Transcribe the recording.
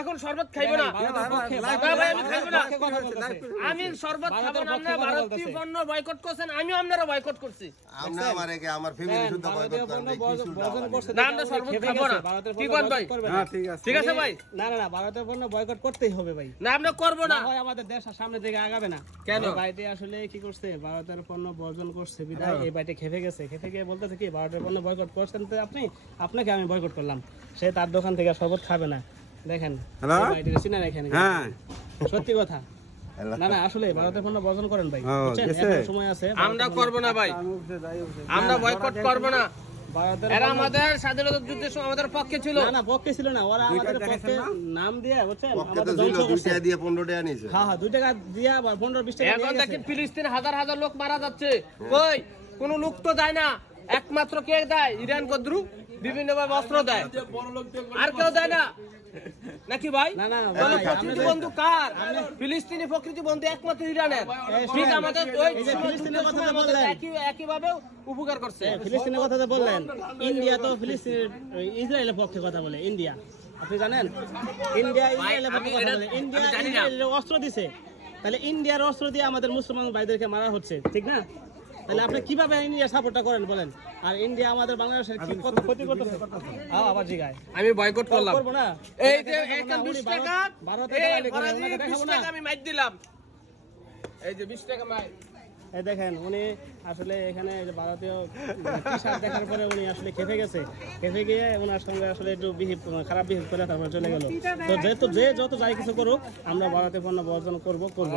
এখন শরবত খাইবো না। আমি শরবত খাব না ভারতীয় পণ্য বয়কট করছেন আমিও আপনারা বয়কট করছি। আমার ফ্যামিলি শুদ্ধ বয়কট বর্জন বর্জন করছে না, আমরা শরবত খাব না। ভারতের কি পণ্য ভাই? বর্জন করবে না। হ্যাঁ ঠিক আছে। ভাই? না না না ভারতের পণ্য বয়কট করতেই হবে ভাই। না আমরা করব না। হয় আমাদের দেশ দিকে আগাবে না। কেন? এই বাইটি আসলে কি করছে? ভারতের পণ্য বর্জন করছে বিধায় এই বাইটি খেপে গেছে। খেপে গিয়ে বলতেছে কি ভারতের পণ্য বয়কট করছেন তো আপনি? আপনাকে আমি বয়কট করলাম। সে তার দোকান থেকে শরবত খাবে না। দেখেন হ্যাঁ। সত্যি কথা। না না আসলে ভারতের পণ্য বর্জন করেন ভাই। ও, বুঝছেন? গেছে? এখন সময় আছে আমরা করব না ভাই। আমরা বয়কট করব না। এরা আমাদের স্বাধীনতা আমাদের পক্ষে ছিল। না না পক্ষে ছিল না। ওরা আমাদের পক্ষে নাম দিয়ে বুঝছেন? পক্ষে আমাদের ধ্বংস দুই করছে। দিয়ে পনেরো টাকা নিয়েছে। হ্যাঁ হ্যাঁ টাকা দিয়া টাকা এখন দেখেন ফিলিস্তিন হাজার হাজার লোক মারা যাচ্ছে। কই? কোন লোক তো যায় না। একমাত্র কে দেয়? ইরান কদ্রু বিভিন্ন ভাবে অস্ত্র দেয়। আর কেউ দেয় না? নাকি ভাই? প্রকৃতি বন্ধু কার? ফিলিস্তিনি প্রকৃতি বন্ধু একমাত্র ইরানের। ঠিক আমাদের ওই এই যে সময় ফিলিস্তিনের কথা যে যুদ্ধের সময় বললেন। একই একই ভাবে উপকার করছে। ফিলিস্তিনের কথা বললেন ইন্ডিয়া তো ফিলিস্তিনের ইসরায়েলের পক্ষে কথা বলে ইন্ডিয়া। আপনি জানেন? ইন্ডিয়া ইসরায়েলের পক্ষে কথা বলে। ইন্ডিয়া অস্ত্র দিছে। তাহলে ইন্ডিয়ার অস্ত্র দিয়ে আমাদের মুসলমান ভাইদেরকে মারা হচ্ছে ঠিক না? তাহলে আপনি কীভাবে ইন্ডিয়া সাপোর্টটা করেন বলেন? আর ইন্ডিয়া আমাদের বাংলাদেশের কি কত ক্ষতি করতেছে। আও, আবার জিগায় আমি বয়কট করলাম। করব না? এই যে একটা টাকা ভারত- ভারতে এই দালালি করে, ফরাজি ওনাকে বিশ দেখাবো না। টাকা আমি মাইর দিলাম। এই যে বিশ টাকা মাই এই দেখেন উনি আসলে এখানে যে ভারতীয় টি-শার্ট দেখার পরে উনি আসলে খেপে গেছে। খেপে গিয়ে ওনার সঙ্গে আসলে একটু বিহেভ খারাপ বিহেভ করে তারপরে চলে গেল। তো যেহেতু যে যত যাই কিছু করুক আমরা ভারতীয় পণ্য বর্জন করব করব